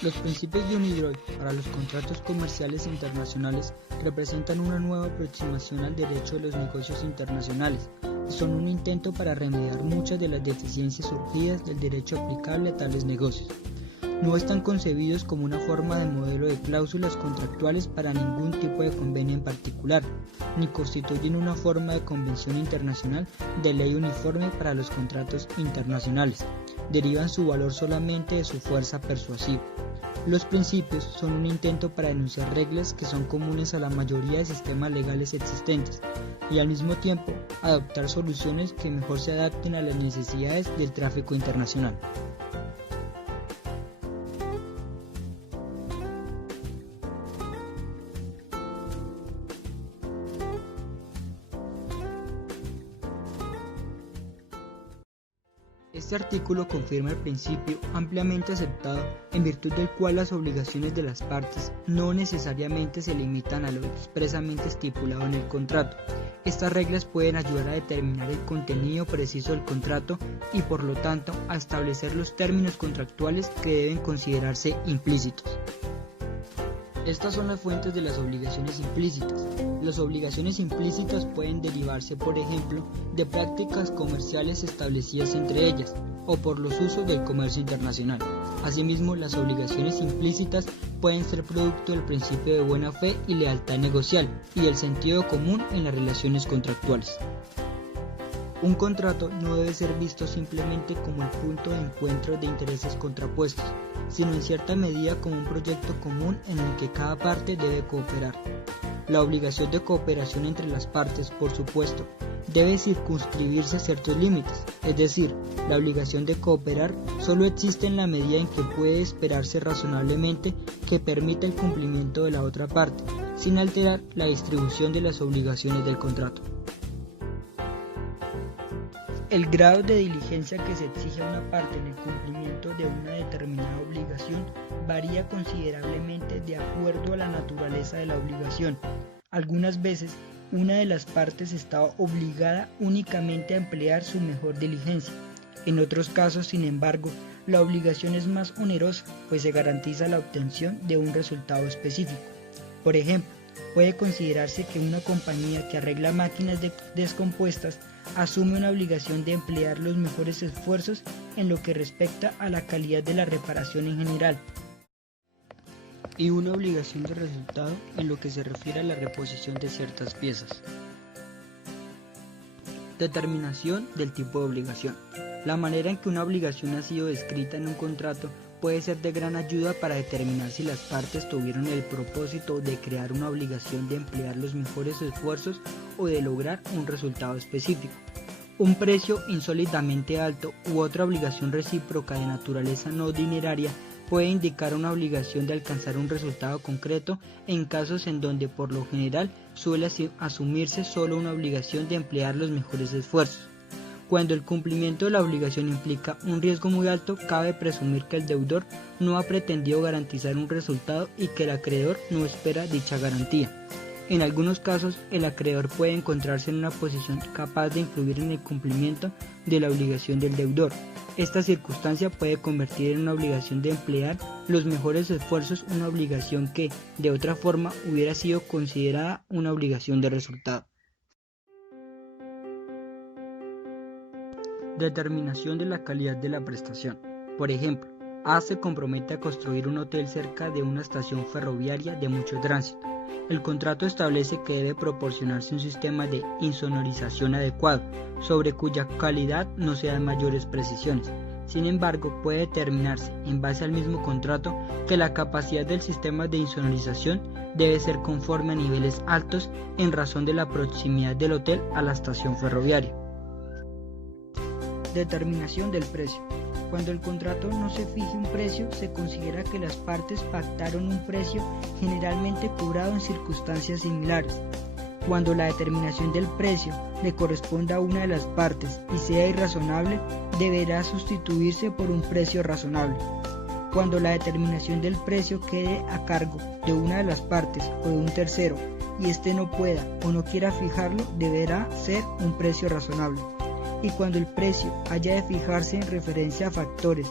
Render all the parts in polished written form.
Los principios de UNIDROIT para los contratos comerciales internacionales representan una nueva aproximación al derecho de los negocios internacionales y son un intento para remediar muchas de las deficiencias surgidas del derecho aplicable a tales negocios. No están concebidos como una forma de modelo de cláusulas contractuales para ningún tipo de convenio en particular, ni constituyen una forma de convención internacional de ley uniforme para los contratos internacionales. Derivan su valor solamente de su fuerza persuasiva. Los principios son un intento para enunciar reglas que son comunes a la mayoría de sistemas legales existentes y al mismo tiempo adoptar soluciones que mejor se adapten a las necesidades del tráfico internacional. Este artículo confirma el principio ampliamente aceptado en virtud del cual las obligaciones de las partes no necesariamente se limitan a lo expresamente estipulado en el contrato. Estas reglas pueden ayudar a determinar el contenido preciso del contrato y por lo tanto a establecer los términos contractuales que deben considerarse implícitos. Estas son las fuentes de las obligaciones implícitas. Las obligaciones implícitas pueden derivarse, por ejemplo, de prácticas comerciales establecidas entre ellas o por los usos del comercio internacional. Asimismo, las obligaciones implícitas pueden ser producto del principio de buena fe y lealtad negocial y del sentido común en las relaciones contractuales. Un contrato no debe ser visto simplemente como el punto de encuentro de intereses contrapuestos, sino en cierta medida como un proyecto común en el que cada parte debe cooperar. La obligación de cooperación entre las partes, por supuesto, debe circunscribirse a ciertos límites, es decir, la obligación de cooperar solo existe en la medida en que puede esperarse razonablemente que permita el cumplimiento de la otra parte, sin alterar la distribución de las obligaciones del contrato. El grado de diligencia que se exige a una parte en el cumplimiento de una determinada obligación varía considerablemente de acuerdo a la naturaleza de la obligación. Algunas veces, una de las partes está obligada únicamente a emplear su mejor diligencia. En otros casos, sin embargo, la obligación es más onerosa, pues se garantiza la obtención de un resultado específico. Por ejemplo, puede considerarse que una compañía que arregla máquinas descompuestas asume una obligación de emplear los mejores esfuerzos en lo que respecta a la calidad de la reparación en general, y una obligación de resultado en lo que se refiere a la reposición de ciertas piezas. Determinación del tipo de obligación. La manera en que una obligación ha sido descrita en un contrato puede ser de gran ayuda para determinar si las partes tuvieron el propósito de crear una obligación de emplear los mejores esfuerzos o de lograr un resultado específico. Un precio insólitamente alto u otra obligación recíproca de naturaleza no dineraria puede indicar una obligación de alcanzar un resultado concreto en casos en donde por lo general suele asumirse solo una obligación de emplear los mejores esfuerzos. Cuando el cumplimiento de la obligación implica un riesgo muy alto, cabe presumir que el deudor no ha pretendido garantizar un resultado y que el acreedor no espera dicha garantía. En algunos casos, el acreedor puede encontrarse en una posición capaz de influir en el cumplimiento de la obligación del deudor. Esta circunstancia puede convertir en una obligación de emplear los mejores esfuerzos una obligación que, de otra forma, hubiera sido considerada una obligación de resultado. Determinación de la calidad de la prestación. Por ejemplo, A se compromete a construir un hotel cerca de una estación ferroviaria de mucho tránsito. El contrato establece que debe proporcionarse un sistema de insonorización adecuado, sobre cuya calidad no se dan mayores precisiones. Sin embargo, puede determinarse, en base al mismo contrato, que la capacidad del sistema de insonorización debe ser conforme a niveles altos en razón de la proximidad del hotel a la estación ferroviaria. Determinación del precio. Cuando el contrato no se fije un precio, se considera que las partes pactaron un precio generalmente cobrado en circunstancias similares. Cuando la determinación del precio le corresponda a una de las partes y sea irrazonable, deberá sustituirse por un precio razonable. Cuando la determinación del precio quede a cargo de una de las partes o de un tercero y éste no pueda o no quiera fijarlo, deberá ser un precio razonable. Y cuando el precio haya de fijarse en referencia a factores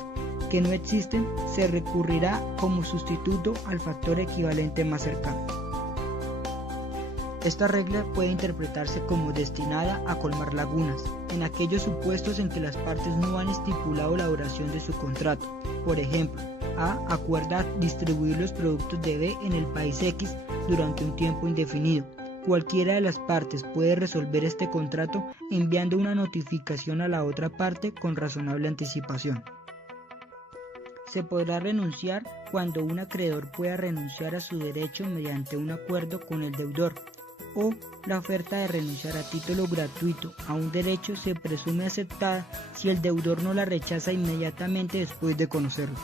que no existen, se recurrirá como sustituto al factor equivalente más cercano. Esta regla puede interpretarse como destinada a colmar lagunas, en aquellos supuestos en que las partes no han estipulado la duración de su contrato. Por ejemplo, A acuerda distribuir los productos de B en el país X durante un tiempo indefinido. Cualquiera de las partes puede resolver este contrato enviando una notificación a la otra parte con razonable anticipación. Se podrá renunciar cuando un acreedor pueda renunciar a su derecho mediante un acuerdo con el deudor, o la oferta de renunciar a título gratuito a un derecho se presume aceptada si el deudor no la rechaza inmediatamente después de conocerlo.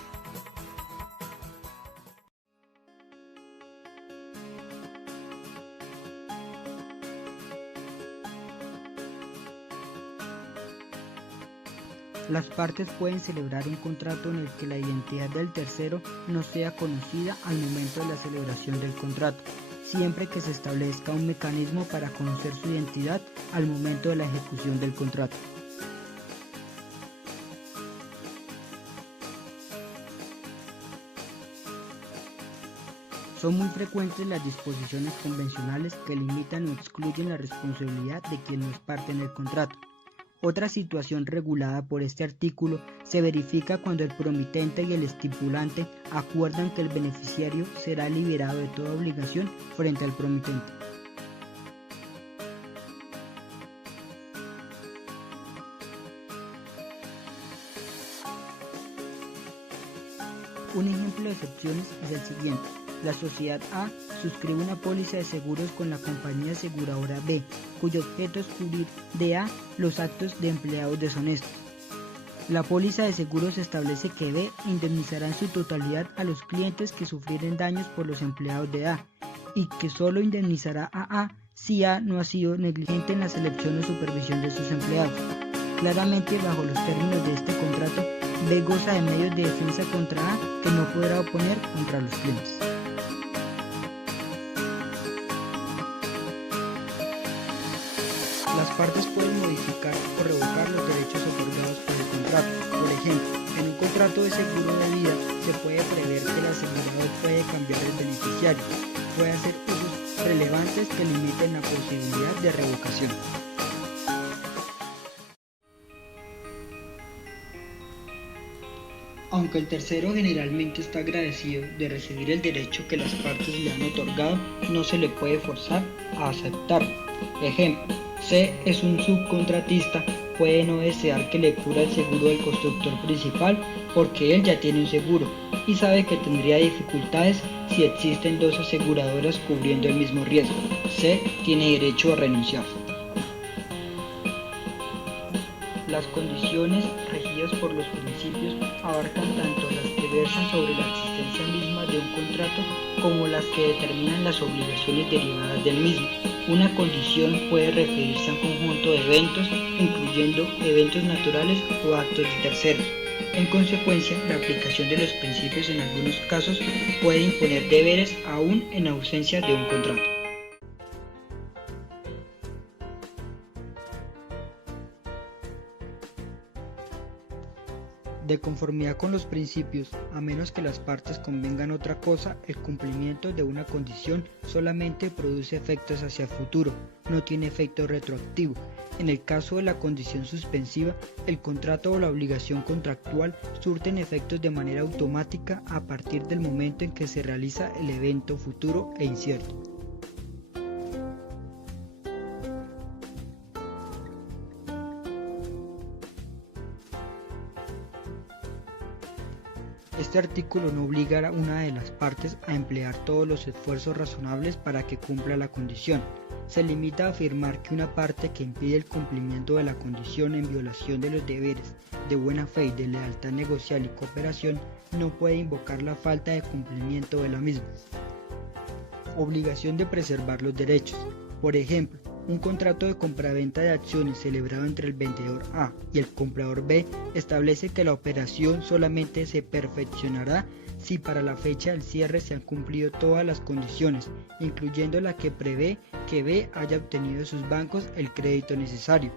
Las partes pueden celebrar un contrato en el que la identidad del tercero no sea conocida al momento de la celebración del contrato, siempre que se establezca un mecanismo para conocer su identidad al momento de la ejecución del contrato. Son muy frecuentes las disposiciones convencionales que limitan o excluyen la responsabilidad de quien no es parte en el contrato. Otra situación regulada por este artículo se verifica cuando el promitente y el estipulante acuerdan que el beneficiario será liberado de toda obligación frente al promitente. Un ejemplo de excepciones es el siguiente. La sociedad A suscribe una póliza de seguros con la compañía aseguradora B, cuyo objeto es cubrir de A los actos de empleados deshonestos. La póliza de seguros establece que B indemnizará en su totalidad a los clientes que sufrieren daños por los empleados de A y que solo indemnizará a A si A no ha sido negligente en la selección o supervisión de sus empleados. Claramente, bajo los términos de este contrato, B goza de medios de defensa contra A que no podrá oponer contra los clientes. Las partes pueden modificar o revocar los derechos otorgados por el contrato. Por ejemplo, en un contrato de seguro de vida se puede prever que el asegurador puede cambiar el beneficiario, puede hacer usos relevantes que limiten la posibilidad de revocación. Aunque el tercero generalmente está agradecido de recibir el derecho que las partes le han otorgado, no se le puede forzar a aceptarlo. Ejemplo, C es un subcontratista, puede no desear que le cubra el seguro del constructor principal porque él ya tiene un seguro y sabe que tendría dificultades si existen dos aseguradoras cubriendo el mismo riesgo. C tiene derecho a renunciar. Las condiciones regidas por los principios abarcan tanto las que versan sobre la existencia misma de un contrato como las que determinan las obligaciones derivadas del mismo. Una condición puede referirse a un conjunto de eventos, incluyendo eventos naturales o actos de terceros. En consecuencia, la aplicación de los principios en algunos casos puede imponer deberes aún en ausencia de un contrato. De conformidad con los principios, a menos que las partes convengan otra cosa, el cumplimiento de una condición solamente produce efectos hacia el futuro, no tiene efecto retroactivo. En el caso de la condición suspensiva, el contrato o la obligación contractual surten efectos de manera automática a partir del momento en que se realiza el evento futuro e incierto. Este artículo no obliga a una de las partes a emplear todos los esfuerzos razonables para que cumpla la condición. Se limita a afirmar que una parte que impide el cumplimiento de la condición en violación de los deberes de buena fe y de lealtad negocial y cooperación no puede invocar la falta de cumplimiento de la misma. Obligación de preservar los derechos. Por ejemplo, un contrato de compraventa de acciones celebrado entre el vendedor A y el comprador B establece que la operación solamente se perfeccionará si para la fecha del cierre se han cumplido todas las condiciones, incluyendo la que prevé que B haya obtenido de sus bancos el crédito necesario.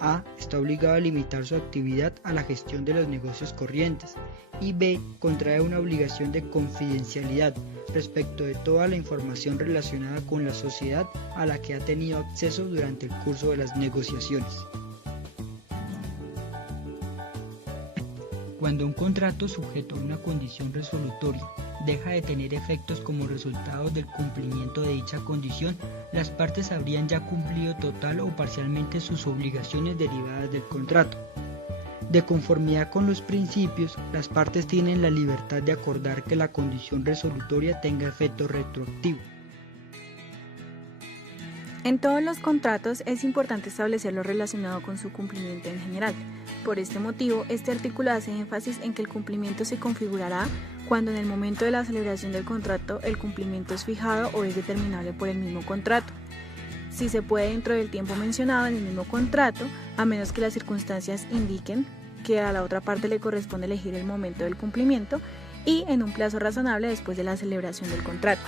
A está obligado a limitar su actividad a la gestión de los negocios corrientes y B. Contrae una obligación de confidencialidad respecto de toda la información relacionada con la sociedad a la que ha tenido acceso durante el curso de las negociaciones. Cuando un contrato sujeto a una condición resolutoria deja de tener efectos como resultado del cumplimiento de dicha condición, las partes habrían ya cumplido total o parcialmente sus obligaciones derivadas del contrato. De conformidad con los principios, las partes tienen la libertad de acordar que la condición resolutoria tenga efecto retroactivo. En todos los contratos es importante establecer lo relacionado con su cumplimiento en general. Por este motivo, este artículo hace énfasis en que el cumplimiento se configurará cuando en el momento de la celebración del contrato el cumplimiento es fijado o es determinable por el mismo contrato. Si se puede dentro del tiempo mencionado en el mismo contrato, a menos que las circunstancias indiquen que a la otra parte le corresponde elegir el momento del cumplimiento y en un plazo razonable después de la celebración del contrato.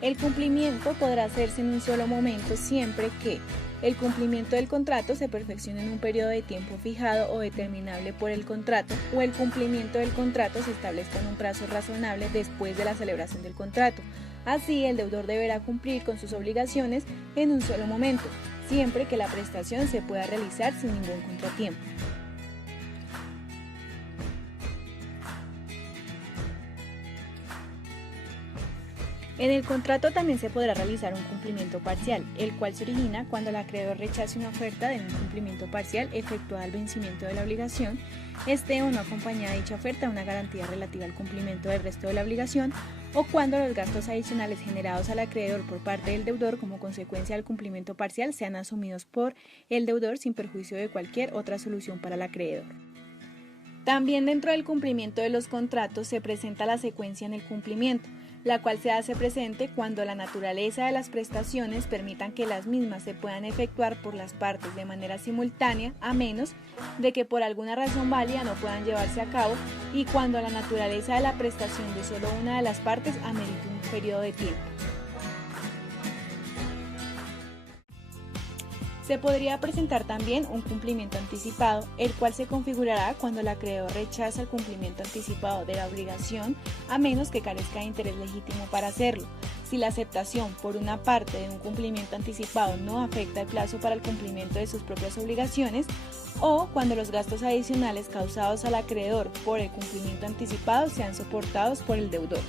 El cumplimiento podrá hacerse en un solo momento siempre que el cumplimiento del contrato se perfeccione en un periodo de tiempo fijado o determinable por el contrato, o el cumplimiento del contrato se establezca en un plazo razonable después de la celebración del contrato. Así, el deudor deberá cumplir con sus obligaciones en un solo momento, siempre que la prestación se pueda realizar sin ningún contratiempo. En el contrato también se podrá realizar un cumplimiento parcial, el cual se origina cuando el acreedor rechace una oferta de un cumplimiento parcial efectuada al vencimiento de la obligación, esté o no acompañada dicha oferta una garantía relativa al cumplimiento del resto de la obligación, o cuando los gastos adicionales generados al acreedor por parte del deudor como consecuencia del cumplimiento parcial sean asumidos por el deudor sin perjuicio de cualquier otra solución para el acreedor. También dentro del cumplimiento de los contratos se presenta la secuencia en el cumplimiento, la cual se hace presente cuando la naturaleza de las prestaciones permitan que las mismas se puedan efectuar por las partes de manera simultánea, a menos de que por alguna razón válida no puedan llevarse a cabo, y cuando la naturaleza de la prestación de solo una de las partes amerite un periodo de tiempo. Se podría presentar también un cumplimiento anticipado, el cual se configurará cuando el acreedor rechaza el cumplimiento anticipado de la obligación, a menos que carezca de interés legítimo para hacerlo. Si la aceptación por una parte de un cumplimiento anticipado no afecta el plazo para el cumplimiento de sus propias obligaciones, o cuando los gastos adicionales causados al acreedor por el cumplimiento anticipado sean soportados por el deudor.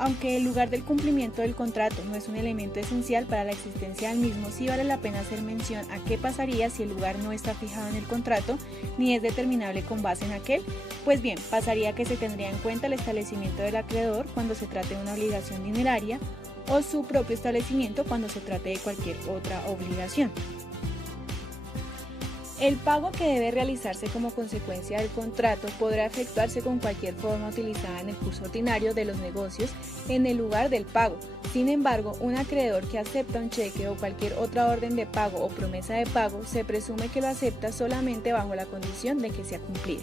Aunque el lugar del cumplimiento del contrato no es un elemento esencial para la existencia del mismo, sí vale la pena hacer mención a qué pasaría si el lugar no está fijado en el contrato ni es determinable con base en aquel. Pues bien, pasaría que se tendría en cuenta el establecimiento del acreedor cuando se trate de una obligación dineraria o su propio establecimiento cuando se trate de cualquier otra obligación. El pago que debe realizarse como consecuencia del contrato podrá efectuarse con cualquier forma utilizada en el curso ordinario de los negocios en el lugar del pago. Sin embargo, un acreedor que acepta un cheque o cualquier otra orden de pago o promesa de pago se presume que lo acepta solamente bajo la condición de que sea cumplida.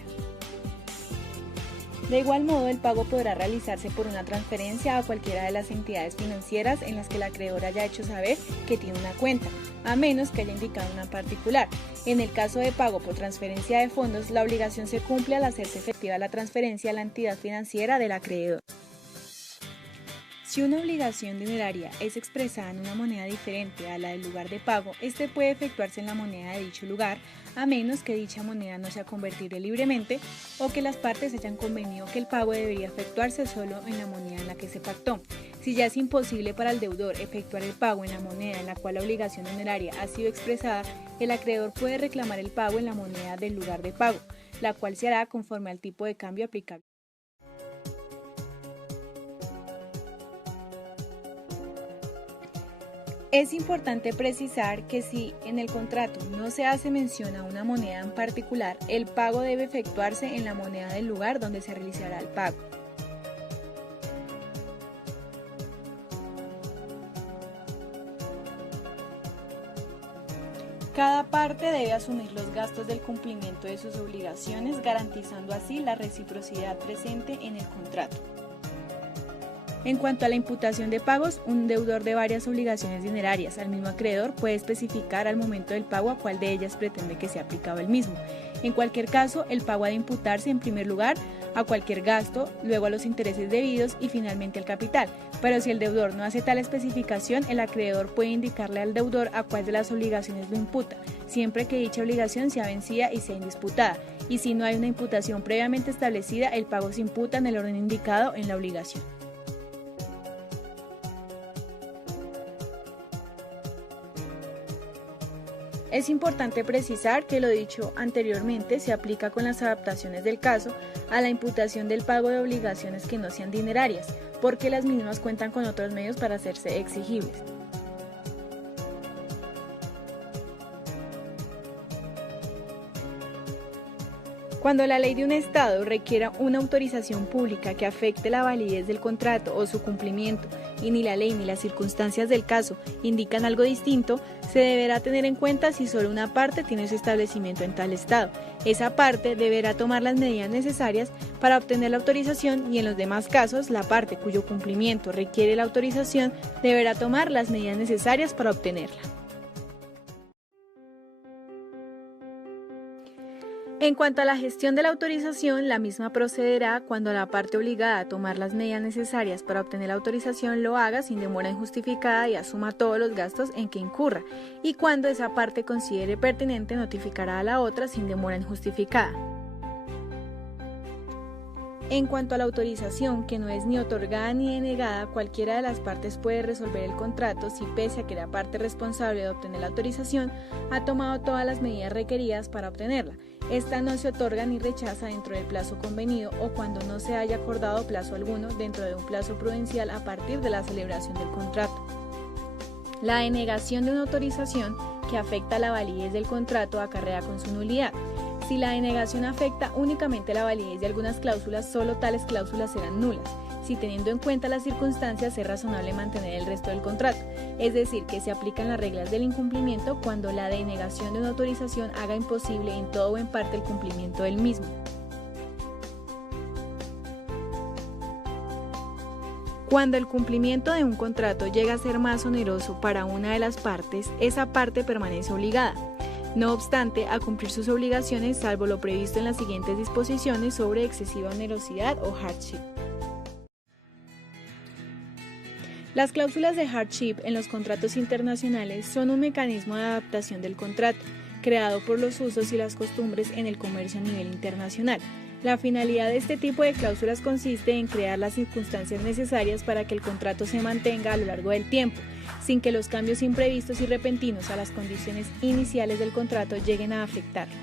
De igual modo, el pago podrá realizarse por una transferencia a cualquiera de las entidades financieras en las que el acreedor haya hecho saber que tiene una cuenta, a menos que haya indicado una en particular. En el caso de pago por transferencia de fondos, la obligación se cumple al hacerse efectiva la transferencia a la entidad financiera del acreedor. Si una obligación dineraria es expresada en una moneda diferente a la del lugar de pago, este puede efectuarse en la moneda de dicho lugar, a menos que dicha moneda no sea convertible libremente o que las partes hayan convenido que el pago debería efectuarse solo en la moneda en la que se pactó. Si ya es imposible para el deudor efectuar el pago en la moneda en la cual la obligación dineraria ha sido expresada, el acreedor puede reclamar el pago en la moneda del lugar de pago, la cual se hará conforme al tipo de cambio aplicable. Es importante precisar que si en el contrato no se hace mención a una moneda en particular, el pago debe efectuarse en la moneda del lugar donde se realizará el pago. Cada parte debe asumir los gastos del cumplimiento de sus obligaciones, garantizando así la reciprocidad presente en el contrato. En cuanto a la imputación de pagos, un deudor de varias obligaciones dinerarias al mismo acreedor puede especificar al momento del pago a cuál de ellas pretende que sea aplicado el mismo. En cualquier caso, el pago ha de imputarse en primer lugar a cualquier gasto, luego a los intereses debidos y finalmente al capital. Pero si el deudor no hace tal especificación, el acreedor puede indicarle al deudor a cuál de las obligaciones lo imputa, siempre que dicha obligación sea vencida y sea indisputada. Y si no hay una imputación previamente establecida, el pago se imputa en el orden indicado en la obligación. Es importante precisar que lo dicho anteriormente se aplica con las adaptaciones del caso a la imputación del pago de obligaciones que no sean dinerarias, porque las mismas cuentan con otros medios para hacerse exigibles. Cuando la ley de un Estado requiera una autorización pública que afecte la validez del contrato o su cumplimiento, y ni la ley ni las circunstancias del caso indican algo distinto, se deberá tener en cuenta si solo una parte tiene su establecimiento en tal Estado. Esa parte deberá tomar las medidas necesarias para obtener la autorización y en los demás casos, la parte cuyo cumplimiento requiere la autorización deberá tomar las medidas necesarias para obtenerla. En cuanto a la gestión de la autorización, la misma procederá cuando la parte obligada a tomar las medidas necesarias para obtener la autorización lo haga sin demora injustificada y asuma todos los gastos en que incurra, y cuando esa parte considere pertinente notificará a la otra sin demora injustificada. En cuanto a la autorización, que no es ni otorgada ni denegada, cualquiera de las partes puede resolver el contrato si, pese a que la parte responsable de obtener la autorización ha tomado todas las medidas requeridas para obtenerla. Esta no se otorga ni rechaza dentro del plazo convenido o cuando no se haya acordado plazo alguno dentro de un plazo prudencial a partir de la celebración del contrato. La denegación de una autorización que afecta la validez del contrato acarrea con su nulidad. Si la denegación afecta únicamente la validez de algunas cláusulas, solo tales cláusulas serán nulas, si teniendo en cuenta las circunstancias es razonable mantener el resto del contrato, es decir, que se aplican las reglas del incumplimiento cuando la denegación de una autorización haga imposible en todo o en parte el cumplimiento del mismo. Cuando el cumplimiento de un contrato llega a ser más oneroso para una de las partes, esa parte permanece obligada, no obstante, a cumplir sus obligaciones salvo lo previsto en las siguientes disposiciones sobre excesiva onerosidad o hardship. Las cláusulas de hardship en los contratos internacionales son un mecanismo de adaptación del contrato, creado por los usos y las costumbres en el comercio a nivel internacional. La finalidad de este tipo de cláusulas consiste en crear las circunstancias necesarias para que el contrato se mantenga a lo largo del tiempo, sin que los cambios imprevistos y repentinos a las condiciones iniciales del contrato lleguen a afectarlo.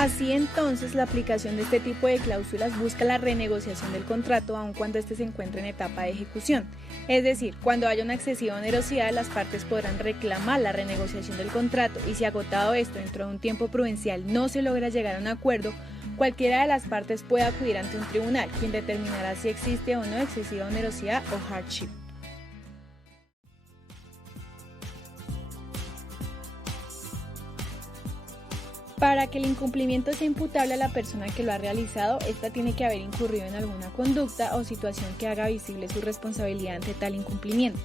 Así entonces, la aplicación de este tipo de cláusulas busca la renegociación del contrato aun cuando éste se encuentre en etapa de ejecución. Es decir, cuando haya una excesiva onerosidad, las partes podrán reclamar la renegociación del contrato y si agotado esto dentro de un tiempo prudencial no se logra llegar a un acuerdo, cualquiera de las partes puede acudir ante un tribunal, quien determinará si existe o no excesiva onerosidad o hardship. Para que el incumplimiento sea imputable a la persona que lo ha realizado, ésta tiene que haber incurrido en alguna conducta o situación que haga visible su responsabilidad ante tal incumplimiento.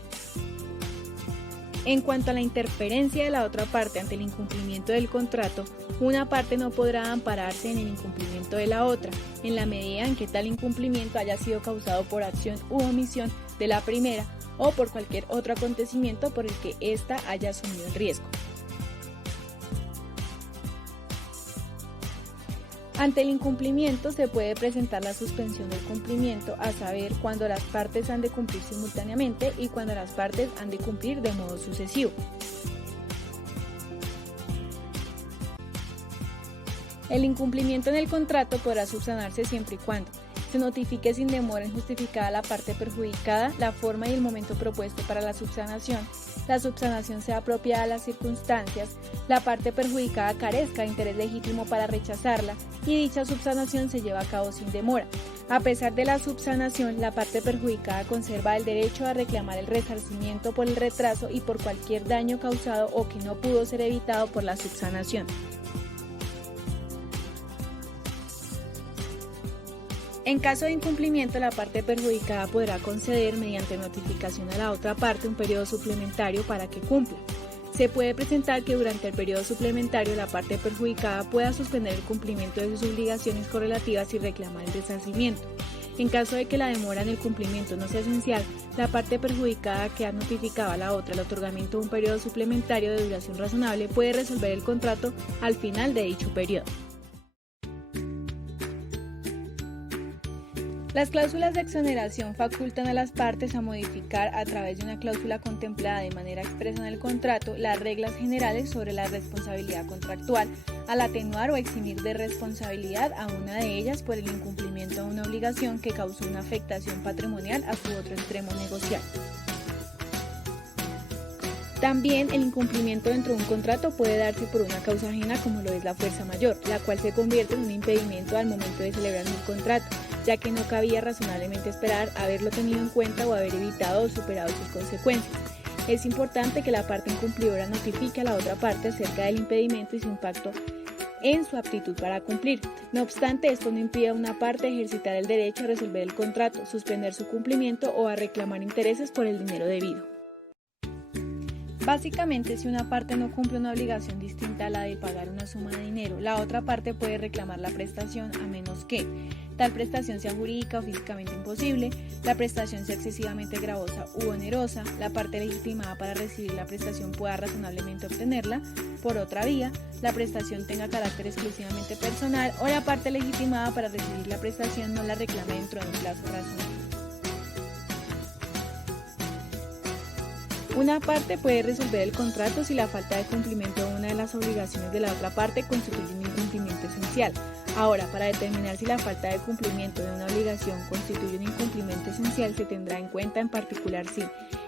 En cuanto a la interferencia de la otra parte ante el incumplimiento del contrato, una parte no podrá ampararse en el incumplimiento de la otra, en la medida en que tal incumplimiento haya sido causado por acción u omisión de la primera o por cualquier otro acontecimiento por el que ésta haya asumido el riesgo. Ante el incumplimiento se puede presentar la suspensión del cumplimiento, a saber, cuando las partes han de cumplir simultáneamente y cuando las partes han de cumplir de modo sucesivo. El incumplimiento en el contrato podrá subsanarse siempre y cuando se notifique sin demora injustificada a la parte perjudicada la forma y el momento propuesto para la subsanación sea apropiada a las circunstancias, la parte perjudicada carezca de interés legítimo para rechazarla y dicha subsanación se lleva a cabo sin demora. A pesar de la subsanación, la parte perjudicada conserva el derecho a reclamar el resarcimiento por el retraso y por cualquier daño causado o que no pudo ser evitado por la subsanación. En caso de incumplimiento, la parte perjudicada podrá conceder mediante notificación a la otra parte un periodo suplementario para que cumpla. Se puede presentar que durante el periodo suplementario la parte perjudicada pueda suspender el cumplimiento de sus obligaciones correlativas y reclamar el resarcimiento. En caso de que la demora en el cumplimiento no sea esencial, la parte perjudicada que ha notificado a la otra el otorgamiento de un periodo suplementario de duración razonable puede resolver el contrato al final de dicho periodo. Las cláusulas de exoneración facultan a las partes a modificar a través de una cláusula contemplada de manera expresa en el contrato las reglas generales sobre la responsabilidad contractual, al atenuar o eximir de responsabilidad a una de ellas por el incumplimiento de una obligación que causó una afectación patrimonial a su otro extremo negocial. También el incumplimiento dentro de un contrato puede darse por una causa ajena como lo es la fuerza mayor, la cual se convierte en un impedimento al momento de celebrar un contrato, ya que no cabía razonablemente esperar haberlo tenido en cuenta o haber evitado o superado sus consecuencias. Es importante que la parte incumplidora notifique a la otra parte acerca del impedimento y su impacto en su aptitud para cumplir. No obstante, esto no impide a una parte ejercitar el derecho a resolver el contrato, suspender su cumplimiento o a reclamar intereses por el dinero debido. Básicamente, si una parte no cumple una obligación distinta a la de pagar una suma de dinero, la otra parte puede reclamar la prestación a menos que tal prestación sea jurídica o físicamente imposible, la prestación sea excesivamente gravosa u onerosa, la parte legitimada para recibir la prestación pueda razonablemente obtenerla por otra vía, la prestación tenga carácter exclusivamente personal o la parte legitimada para recibir la prestación no la reclame dentro de un plazo razonable. Una parte puede resolver el contrato si la falta de cumplimiento de una de las obligaciones de la otra parte constituye un incumplimiento esencial. Ahora, para determinar si la falta de cumplimiento de una obligación constituye un incumplimiento esencial, se tendrá en cuenta en particular si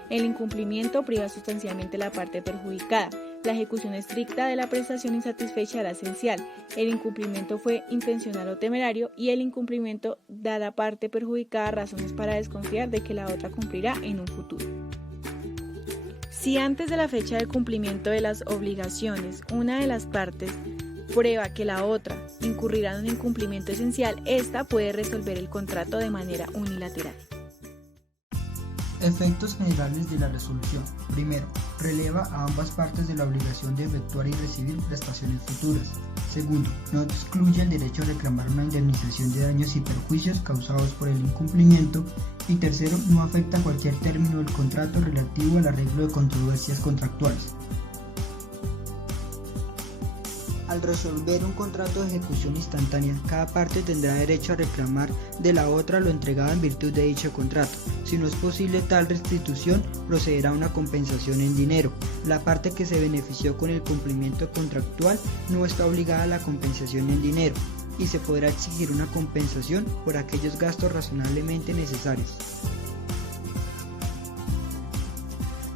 el incumplimiento priva sustancialmente a la parte perjudicada, la ejecución estricta de la prestación insatisfecha era esencial, el incumplimiento fue intencional o temerario y el incumplimiento da a la parte perjudicada razones para desconfiar de que la otra cumplirá en un futuro. Si antes de la fecha de cumplimiento de las obligaciones una de las partes prueba que la otra incurrirá en un incumplimiento esencial, ésta puede resolver el contrato de manera unilateral. Efectos generales de la resolución. Primero, releva a ambas partes de la obligación de efectuar y recibir prestaciones futuras. Segundo, no excluye el derecho a reclamar una indemnización de daños y perjuicios causados por el incumplimiento. Y tercero, no afecta cualquier término del contrato relativo al arreglo de controversias contractuales. Al resolver un contrato de ejecución instantánea, cada parte tendrá derecho a reclamar de la otra lo entregado en virtud de dicho contrato. Si no es posible tal restitución, procederá a una compensación en dinero. La parte que se benefició con el cumplimiento contractual no está obligada a la compensación en dinero y se podrá exigir una compensación por aquellos gastos razonablemente necesarios.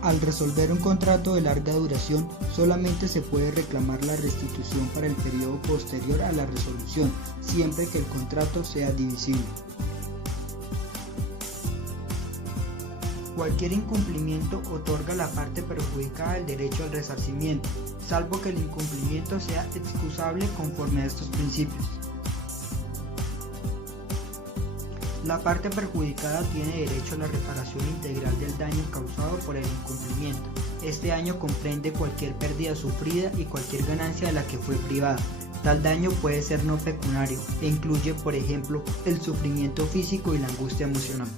Al resolver un contrato de larga duración, solamente se puede reclamar la restitución para el periodo posterior a la resolución, siempre que el contrato sea divisible. Cualquier incumplimiento otorga a la parte perjudicada el derecho al resarcimiento, salvo que el incumplimiento sea excusable conforme a estos principios. La parte perjudicada tiene derecho a la reparación integral del daño causado por el incumplimiento. Este daño comprende cualquier pérdida sufrida y cualquier ganancia de la que fue privada. Tal daño puede ser no pecuniario e incluye, por ejemplo, el sufrimiento físico y la angustia emocional.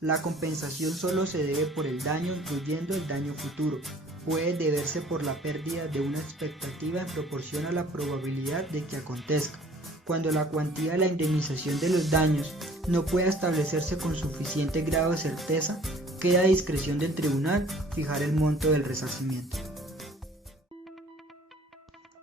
La compensación solo se debe por el daño, incluyendo el daño futuro. Puede deberse por la pérdida de una expectativa en proporción a la probabilidad de que acontezca. Cuando la cuantía de la indemnización de los daños no pueda establecerse con suficiente grado de certeza, queda a discreción del tribunal fijar el monto del resarcimiento.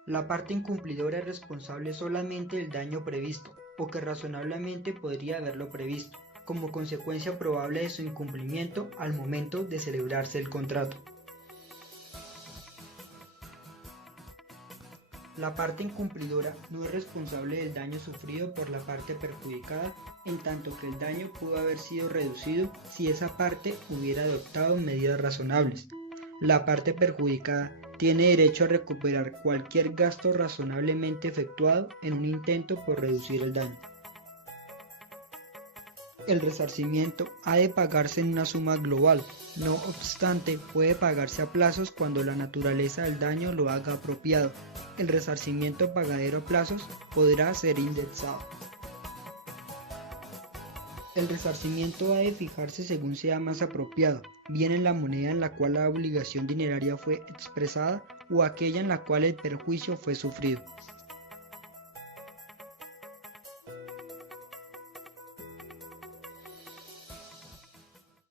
La parte incumplidora es responsable solamente del daño previsto, o que razonablemente podría haberlo previsto, como consecuencia probable de su incumplimiento al momento de celebrarse el contrato. La parte incumplidora no es responsable del daño sufrido por la parte perjudicada, en tanto que el daño pudo haber sido reducido si esa parte hubiera adoptado medidas razonables. La parte perjudicada tiene derecho a recuperar cualquier gasto razonablemente efectuado en un intento por reducir el daño. El resarcimiento ha de pagarse en una suma global, no obstante puede pagarse a plazos cuando la naturaleza del daño lo haga apropiado. El resarcimiento pagadero a plazos podrá ser indexado. El resarcimiento ha de fijarse según sea más apropiado, bien en la moneda en la cual la obligación dineraria fue expresada o aquella en la cual el perjuicio fue sufrido.